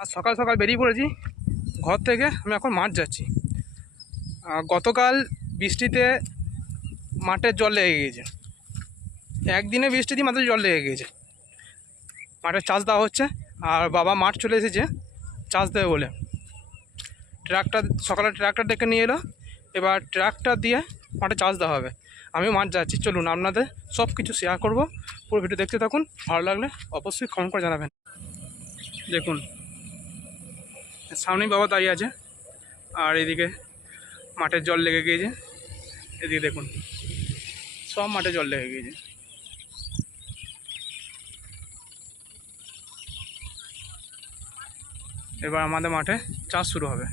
আজ সকাল সকাল বেরিয়ে পড়েছি ঘর থেকে। আমি এখন মাঠ যাচ্ছি। গতকাল বৃষ্টিতে মাঠের জল লেগে গিয়েছে। একদিনে বৃষ্টিতে মাঠের জল লেগে গিয়েছে। মাঠে চাষ দেওয়া হচ্ছে, আর বাবা মাঠ চলে এসেছে চাষ দেবে বলে। সকালে ট্রাক্টর ডেকে নিয়ে এলো, এবার ট্রাক্টর দিয়ে মাঠে চাষ দেওয়া হবে। আমিও মাঠ যাচ্ছি, চলুন আপনাদের সব কিছু শেয়ার করবো। পুরো ভিডিও দেখতে থাকুন, ভালো লাগলে অবশ্যই কমেন্ট করে জানাবেন। দেখুন সামনেই বাবা দাঁড়িয়ে আছে, আর এদিকে মাঠের জল লেগে গিয়েছে। এদিকে দেখুন সব মাঠে জল লেগে গিয়েছে। এবার আমাদের মাঠে চাষ শুরু হবে।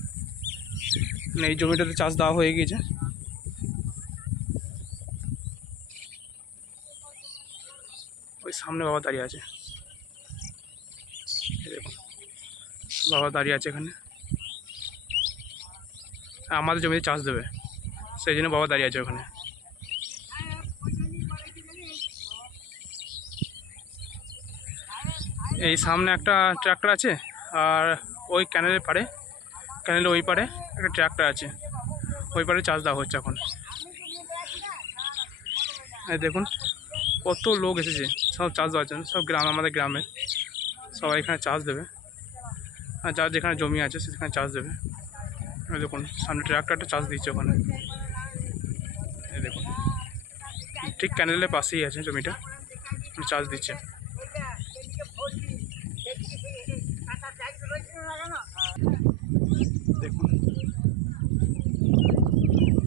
এই জমিটাতে চাষ দেওয়া হয়ে গিয়েছে। ওই সামনে বাবা দাঁড়িয়ে আছে, দেখুন বাবা দাঁড়িয়ে আছে এখানে। আমাদের জমিতে চাষ দেবে, সেই জন্য বাবা দাঁড়িয়ে আছে ওখানে। এই সামনে একটা ট্রাক্টর আছে, আর ওই ক্যানেলের পাড়ে, ক্যানেলের ওই পাড়ে একটা ট্রাক্টর আছে, ওই পাড়ে চাষ দেওয়া হচ্ছে এখন। এই দেখুন কত লোক এসেছে, সব চাষ দেওয়ার জন্য। সব গ্রাম, আমাদের গ্রামের সবাই এখানে চাষ দেবে, আর যার যেখানে জমি আছে সেখানে চাষ দেবে। এই দেখুন সামনে ট্রাক্টরটা চাষ দিচ্ছে ওখানে। এই দেখুন ঠিক ক্যানেলের পাশেই আছে জমিটা, চাষ দিচ্ছে। দেখুন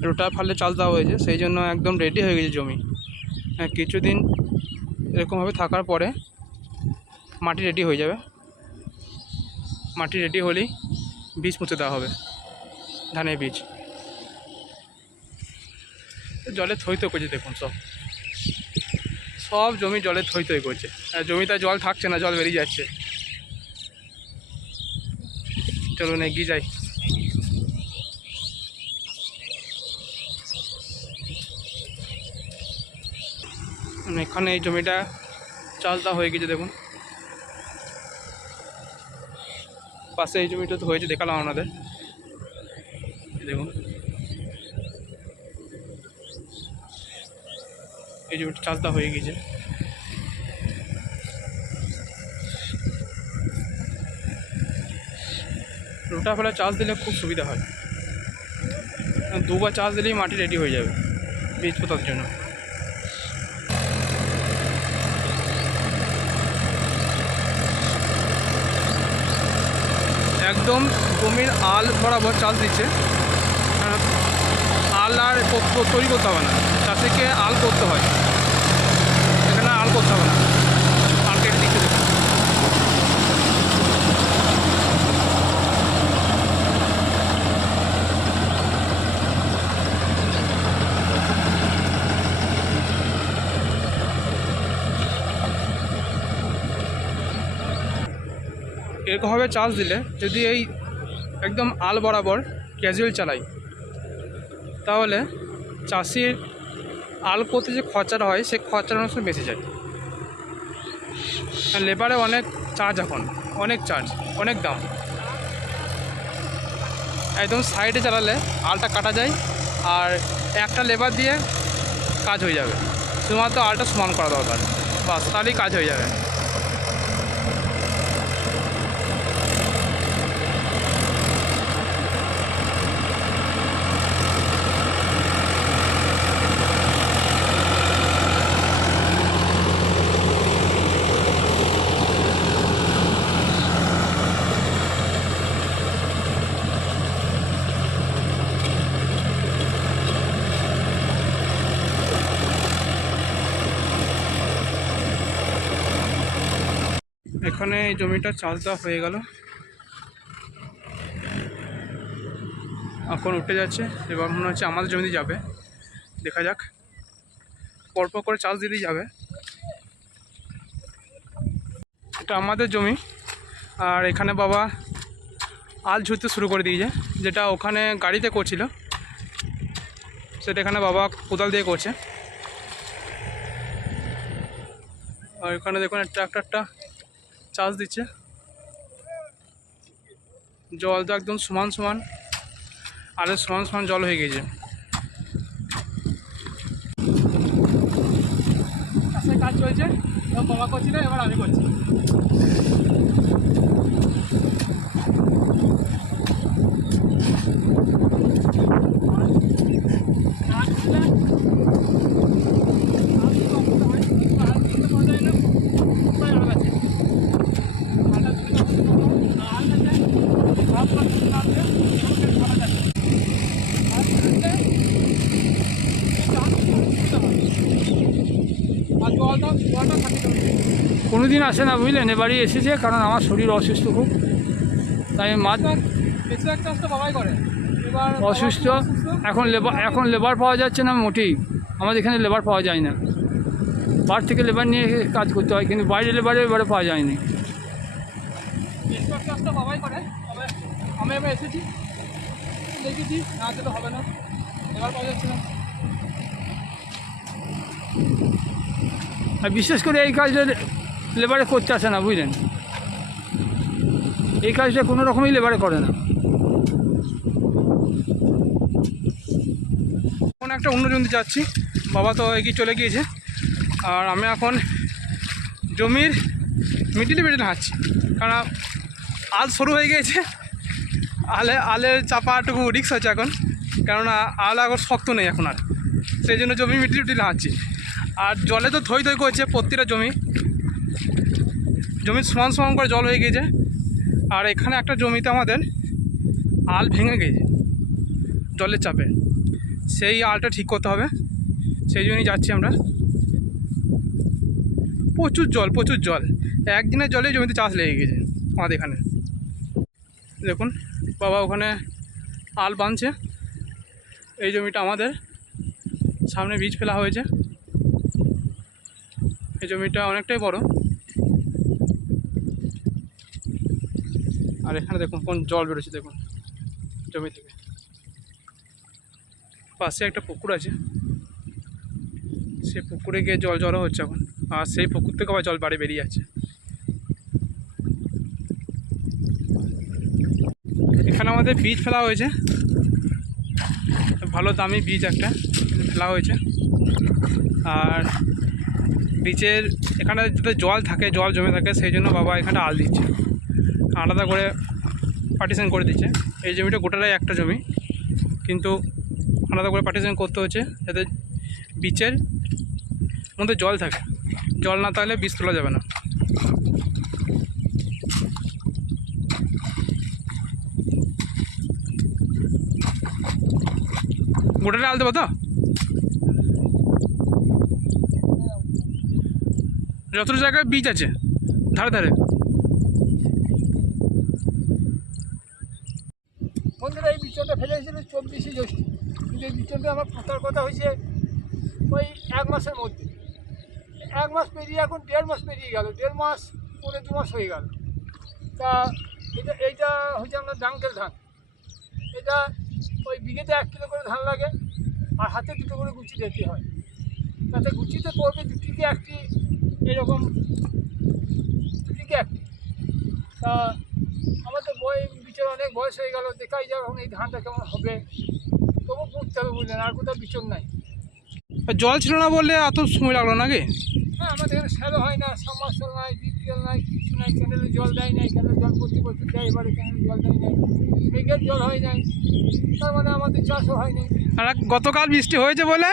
রোটার ফালে চাষ দেওয়া হয়েছে, সেই জন্য একদম রেডি হয়ে গেছে জমি। হ্যাঁ, কিছুদিন এরকমভাবে থাকার পরে মাটি রেডি হয়ে যাবে। মাটি রেডি হলেই বীজ পুঁতে দেওয়া হবে, ধানের বীজ। জলে থই থই করছে, দেখুন সব জমি জলে থই থই করছে। জমিতে জল থাকছে না, জল বেরিয়ে যাচ্ছে। চলুন এগিয়ে যাই। এখানে এই জমিটা চাষ দেওয়া হয়ে গেছে, দেখুন পাশে এই জমিটা তো হয়েছে, দেখালাম আপনাদের। দেখুন এই জমিটা চাষ দেওয়া হয়ে গেছে। রোটার ফলে চাষ দিলে খুব সুবিধা হয়। দুবার চাষ দিলেই মাটি রেডি হয়ে যাবে বীজ পোতার জন্য। একদম জমির আল বরাবর চাষ দিচ্ছে। আল আর তৈরি করতে হবে না, চাষিকে আল করতে হয়। এখানে আল করতে হবে না, আল কেটে দিচ্ছে। দেখুন এরকমভাবে চাষ দিলে, যদি এই একদম আল বরাবর ক্যাজুয়াল চালাই, তাহলে চাষির আল করতে যে খরচাটা হয়, সেই খরচার অংশ বেঁচে যায়। লেবারে অনেক চার্জ, এখন অনেক চার্জ, অনেক দাম। একদম সাইডে চালালে আলটা কাটা যায়, আর একটা লেবার দিয়ে কাজ হয়ে যাবে। শুধুমাত্র আলটা সমান করা দরকার, বাস, তাহলেই কাজ হয়ে যাবে। এখানে এই জমিটা চাষ দেওয়া হয়ে গেল, এখন উঠে যাচ্ছে। এবার মনে হচ্ছে আমাদের জমিতে যাবে, দেখা যাক। পরপর করে চাষ দিতেই যাবে। এটা আমাদের জমি, আর এখানে বাবা আল ঝুঁতে শুরু করে দিয়েছে। যেটা ওখানে গাড়িতে করছিল, সেটা এখানে বাবা কোদাল দিয়ে করছে। আর এখানে দেখুন ট্রাক্টরটা চাষ দিচ্ছে। জল তো একদম সমান সমান, আলের সমান সমান জল হয়ে গেছে। রাস্তায় কাজ চলছে, বাবা করছিল, এবার আমি করছি। কোনো দিন আসে না বুঝলেন, এবারই এসেছে, কারণ আমার শরীর অসুস্থ খুব, তাই মাছ বেশিরভাগ চাষ তো বাবাই করে। এবার অসুস্থ, এখন লেবার পাওয়া যাচ্ছে না মোটেই, আমাদের এখানে লেবার পাওয়া যায় না, বার থেকে লেবার নিয়ে কাজ করতে হয়, কিন্তু বাইরে লেবারে এবারে পাওয়া যায়নি। বেশিরভাগ চাষ তো বাবাই করে, তবে আমি এবার এসেছি, দেখেছি না তো হবে না, লেবার পাওয়া যাচ্ছে না। আর বিশেষ করে এই কাজটা লেবারে করতে আসে না বুঝলেন, এই কাজটা কোনো রকমই লেবারে করে না। এখন একটা অন্য জমিতে যাচ্ছি, বাবা তো এগিয়ে চলে গিয়েছে, আর আমি এখন জমির মিডিলে হাঁটছি, কারণ আল শুরু হয়ে গিয়েছে, আলের চাপাটুকু রিক্স হচ্ছে এখন, কেননা আল এখন শক্ত নেই এখন আর, সেই জন্য জমি মিডিলে হাঁটছি। আর জলে তো থই থই করছে প্রত্যেকটা জমির সমান সমান করে জল হয়ে গিয়েছে। আর এখানে একটা জমিতে আমাদের আল ভেঙে গেছে জলের চাপে, সেই আলটা ঠিক করতে হবে, সেই জন্যই যাচ্ছি আমরা। প্রচুর জল, একদিনের জলে জমিতে চাষ লেগে গেছে আমাদের এখানে। দেখুন বাবা ওখানে আল বাঁধছে, এই জমিটা আমাদের, সামনে বীজ ফেলা হয়েছে, এই জমিটা অনেকটাই বড়। আর এখানে দেখুন কোন জল বেরোচ্ছে, দেখুন জমি থেকে, পাশে একটা পুকুর আছে, সেই পুকুরে গিয়ে জল জড়ো হচ্ছে এখন, আর সেই পুকুর থেকে আবার জল বাড়ি বেরিয়ে যাচ্ছে। এখানে আমাদের বীজ ফেলা হয়েছে, ভালো দামি বীজ একটা ফেলা হয়েছে, আর বীজের এখানে যাতে জল থাকে, জল জমে থাকে, সেই জন্য বাবা এখানে আল দিচ্ছে, আলাদা করে পার্টিশন করে দিচ্ছে। এই জমিটা গোটাটাই একটা জমি, কিন্তু আলাদা করে পার্টিশন করতে হচ্ছে যাতে বীজের মধ্যে জল থাকে, জল না থাকলে বীজ তোলা যাবে না। গোটাটা আল দেবো তো, যত জায়গায় বীজ আছে ধারে ধারে। বন্ধুরা এই বিচনটা ফেলে এসেছিল 24শে জ্যৈষ্ঠ, কিন্তু এই বিচনটা আমার পোতার কথা হয়েছে ওই 1 মাসের মধ্যে। 1 মাস পেরিয়ে এখন 1.5 মাস পেরিয়ে গেল, 1.5 মাস পরে 2 মাস হয়ে গেল। তা এইটা হচ্ছে আপনার ডাঙ্কেল ধান, এটা ওই বিঘেতে 1 কিলো করে ধান লাগে, আর হাতে 2টো করে গুচি দিতে হয়, তাতে গুচিতে পড়বে 2টিকে 1টি, এরকম 2টিকে 1টি। তা আমার তো বিচন অনেক বয়স হয়ে গেল, দেখাই যাক এখন এই ধানটা কেমন হবে, তবু পুঁততে হবে বুঝলেন, আর কোথাও বিচন নাই। জল ছিল না বললে এত সময় লাগলো নাকি? হ্যাঁ, আমাদের এখানে শ্যালো হয় না, সাবমার্সিবল নাই, ডিপটিএল নাই, কিছু নাই, ক্যানেলে জল দেয় নাই, ক্যানেল জল প্রতি বছর দেয়, এবারে ক্যানেলে জল দেয় নাই, মেঘের জল হয় নাই, তার মানে আমাদের চাষও হয় নাই। আর গতকাল বৃষ্টি হয়েছে বলে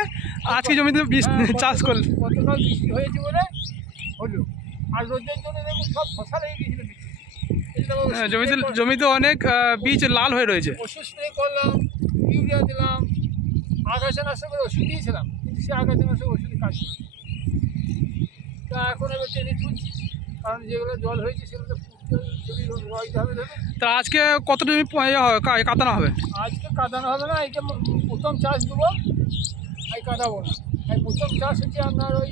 আজকে জমিতে চাষ করল, গতকাল বৃষ্টি হয়েছে বলে হলো, আর রোদের জন্য দেখুন সব ফসা হয়ে গিয়েছিল। জমিতে অনেক বীজ লাল হয়ে রয়েছে। ওষুধ স্প্রে করলাম, ইউরিয়া দিলাম, আগাছানাশকের ওষুধ দিয়েছিলাম, কিন্তু সে আগাছানাশক ওষুধে কাজ করে। তা এখন এবার টেনে তুলছি, কারণ যেগুলো জল হয়েছে সেগুলো যদি রইতে হবে ধরুন। তা আজকে কত জমি কাটানো হবে? আজকে কাটানো হবে না, এইটা প্রথম চাষ দেবো, এই কাটাবো না। এই প্রথম চাষ হচ্ছে আপনার ওই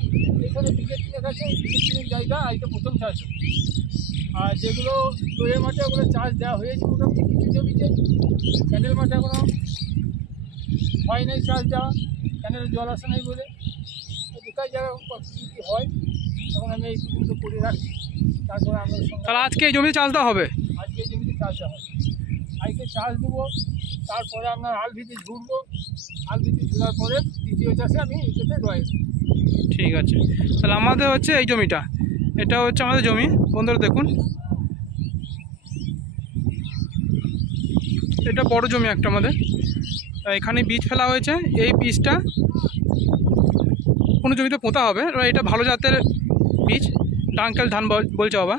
এখানে বিঘে 3 আছে, বিঘে 3 জায়গা, এইটা প্রথম চাষ হবে। আর যেগুলো দইয়ের মাঠে ওগুলো চাষ দেওয়া হয়েছে মোটামুটি কিছু জমিতে, ক্যানেল মাঠে এখনো হয় নাই চাষ দেওয়া, ক্যানেলে জল আসে নাই বলে। কোথায় জায়গা কত কী হয়, তখন আমি এই পর্যন্ত করে রাখছি, তারপরে আমাদের সঙ্গে তাহলে আজকে এই জমিতে চাষ দেওয়া হবে। আজকে এই জমিতে চাষ দেওয়া হয়। আজকে চাষ দেবো, তারপরে আপনার আল ভিতে ঝুড়বো, আল ভিতে ঝুড়ার পরে দ্বিতীয় চাষে আমি এটাতে রয়েছি। ঠিক আছে, তাহলে আমাদের হচ্ছে এই জমিটা, এটা হচ্ছে আমাদের জমি। বন্ধুরা দেখুন, এটা বড় জমি একটা আমাদের। এখানে বীজ ফেলা হয়েছে, এই বীজটা কোনো জমিতে পোঁতা হবে। এবার এটা ভালো জাতের বীজ, ডাঙ্কেল ধান বলছে বাবা।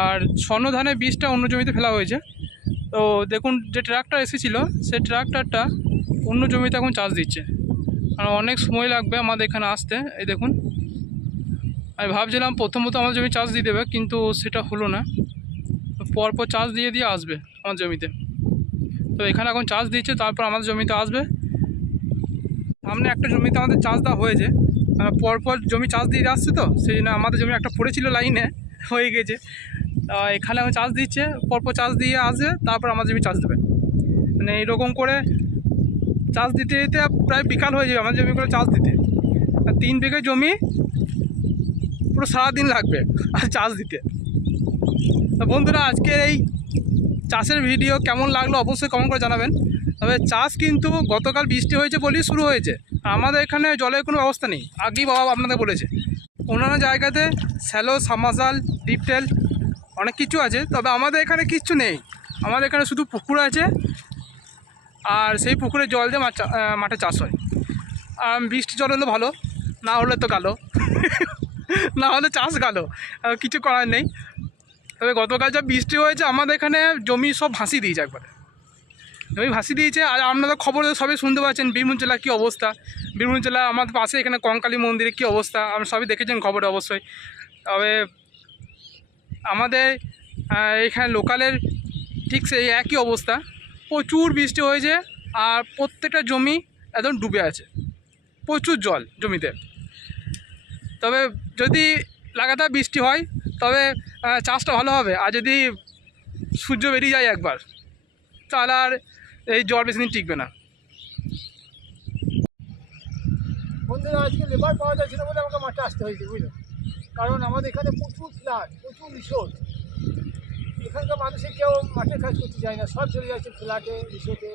আর স্বর্ণ ধানের বীজটা অন্য জমিতে ফেলা হয়েছে। তো দেখুন, যে ট্রাক্টর এসেছিলো সেই ট্রাক্টরটা অন্য জমিতে এখন চাষ দিচ্ছে। আর অনেক সময় লাগবে আমাদের এখানে আসতে। এই দেখুন, আমি ভাবছিলাম প্রথমত আমার জমি চাষ দিয়ে দেবে, কিন্তু সেটা হলো না। পরপর চাষ দিয়ে আসবে আমার জমিতে। তো এখানে এখন চাষ দিচ্ছে, তারপর আমাদের জমিতে আসবে। সামনে একটা জমিতে আমাদের চাষ দেওয়া হয়েছে, পরপর জমি চাষ দিয়ে আসছে। তো সেই জন্য আমাদের জমি একটা পড়েছিল লাইনে, হয়ে গেছে। এখানে এখন চাষ দিচ্ছে, পরপর চাষ দিয়ে আসবে, তারপর আমার জমি চাষ দেবে। মানে এইরকম করে চাষ দিতে দিতে প্রায় বিকাল হয়ে যাবে আমার জমিগুলো চাষ দিতে। আর 3 বিঘে জমি, পুরো সারাদিন লাগবে আর চাষ দিতে। তো বন্ধুরা, আজকের এই চাষের ভিডিও কেমন লাগলো অবশ্যই কমেন্ট করে জানাবেন। তবে চাষ কিন্তু গতকাল বৃষ্টি হয়েছে বলেই শুরু হয়েছে। আমাদের এখানে জলের কোনো ব্যবস্থা নেই, আগেই বাবা আপনাদের বলেছে। অন্যান্য জায়গাতে স্যালো, সাবমার্সাল, ডিপটেল অনেক কিছু আছে, তবে আমাদের এখানে কিচ্ছু নেই। আমাদের এখানে শুধু পুকুর আছে, আর সেই পুকুরে জল দিয়ে মাঠে চাষ হয়। আর বৃষ্টি জল হলে ভালো, না হলে তো গালো না হলে চাষ গালো, কিছু করার নেই। তবে গতকাল যা বৃষ্টি হয়েছে আমাদের এখানে জমি সব ভাসিয়ে দিয়েছে, একবারে জমি ভাসিয়ে দিয়েছে। আর আপনাদের খবর সবই শুনতে পাচ্ছেন বীরভূম জেলার কী অবস্থা। বীরভূম জেলা আমাদের পাশে এখানে কঙ্কালী মন্দিরের কী অবস্থা, আপনারা সবই দেখেছেন খবরে অবশ্যই। তবে আমাদের এখানে লোকালের ঠিক সেই একই অবস্থা, প্রচুর বৃষ্টি হয়েছে। আর প্রত্যেকটা জমি একদম ডুবে আছে, প্রচুর জল জমিতে। তবে যদি লাগাতার বৃষ্টি হয় তবে চাষটা ভালো হবে। আর যদি সূর্য বেরিয়ে যায় একবার, তাহলে আর এই জল বেশি দিন টিকবে না। বন্ধুরা, আজকে লেবার পাওয়া যাচ্ছে না বলে আমাকে মাঠে আসতে হয়েছে, বুঝলেন। কারণ আমাদের এখানে প্রচুর ফ্ল্যাট, প্রচুর রিসোর্ট। এখানকার মানুষে কেউ মাঠে কাজ করতে চায় না, সব চলে যাচ্ছে ফ্ল্যাটে, রিসোর্টে।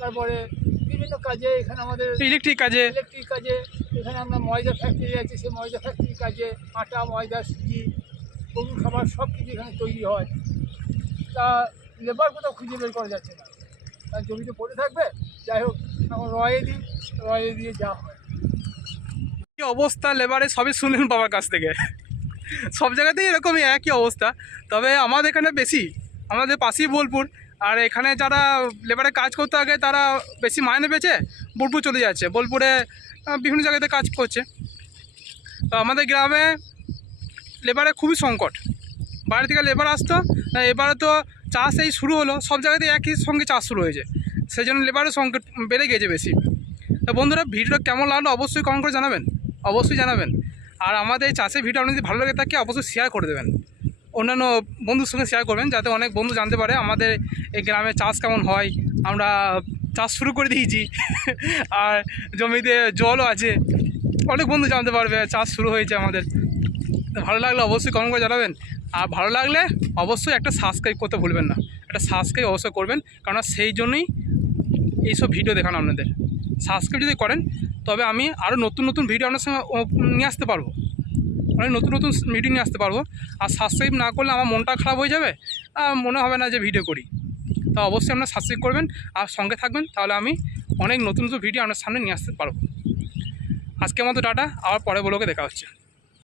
তারপরে বিভিন্ন কাজে এখানে আমাদের ইলেকট্রিক কাজে, এখানে আমরা ময়দা ফ্যাক্টরি আছে, সেই ময়দা ফ্যাক্টরির কাজে আটা, ময়দা, সুজি, গরুর খাবার সব কিছু এখানে তৈরি হয়। তা লেবার কোথাও খুঁজে বের করা যাচ্ছে না, তার জমিতে পড়ে থাকবে। যাই হোক, এখন রয়ে দিয়ে যা হয়। কী অবস্থা লেবারে সবই শুনলেন বাবার কাছ থেকে। সব জায়গাতেই এরকমই একই অবস্থা, তবে আমাদের এখানে বেশি। আমাদের পাশেই বোলপুর, আর এখানে যারা লেবারে কাজ করতে আগে তারা বেশি মাইনে পেয়েছে, বোলপুর চলে যাচ্ছে। বোলপুরে বিভিন্ন জায়গাতে কাজ করছে। তো আমাদের গ্রামে লেবারে খুবই সংকট, বাইরে থেকে লেবার আসতো। এবারে তো চাষ এই শুরু হলো, সব জায়গাতেই একই সঙ্গে চাষ শুরু হয়েছে, সেই জন্য লেবারের সংকট বেড়ে গেছে বেশি। তো বন্ধুরা, ভিডিওটা কেমন লাগলো অবশ্যই কমেন্ট করে জানাবেন, অবশ্যই জানাবেন। আর আমাদের এই চাষের ভিডিও আপনার যদি ভালো লাগে থাকে অবশ্যই শেয়ার করে দেবেন, অন্যান্য বন্ধুর সঙ্গে শেয়ার করবেন, যাতে অনেক বন্ধু জানতে পারে আমাদের এই গ্রামে চাষ কেমন হয়। আমরা চাষ শুরু করে দিয়েছি আর জমিতে জলও আছে, অনেক বন্ধু জানতে পারবে চাষ শুরু হয়েছে আমাদের। ভালো লাগলে অবশ্যই কমেন্ট করে জানাবেন। আর ভালো লাগলে অবশ্যই একটা সাবস্ক্রাইব করতে ভুলবেন না, একটা সাবস্ক্রাইব অবশ্যই করবেন, কারণ সেই জন্যই এইসব ভিডিও দেখানো আপনাদের। সাবস্ক্রাইব যদি করেন তবে আমি আরও নতুন নতুন ভিডিও আপনার সঙ্গে নিয়ে আসতে পারবো, অনেক নতুন নতুন ভিডিও নিয়ে আসতে পারবো। আর সাবস্ক্রাইব না করলে আমার মনটা খারাপ হয়ে যাবে, আর মনে হবে না যে ভিডিও করি। তো অবশ্যই আপনারা সাবস্ক্রাইব করবেন আর সঙ্গে থাকবেন, তাহলে আমি অনেক নতুন নতুন ভিডিও আপনার সামনে নিয়ে আসতে পারবো। আজকের মতো টাটা, আবার পরে ব্লগে দেখা হচ্ছে।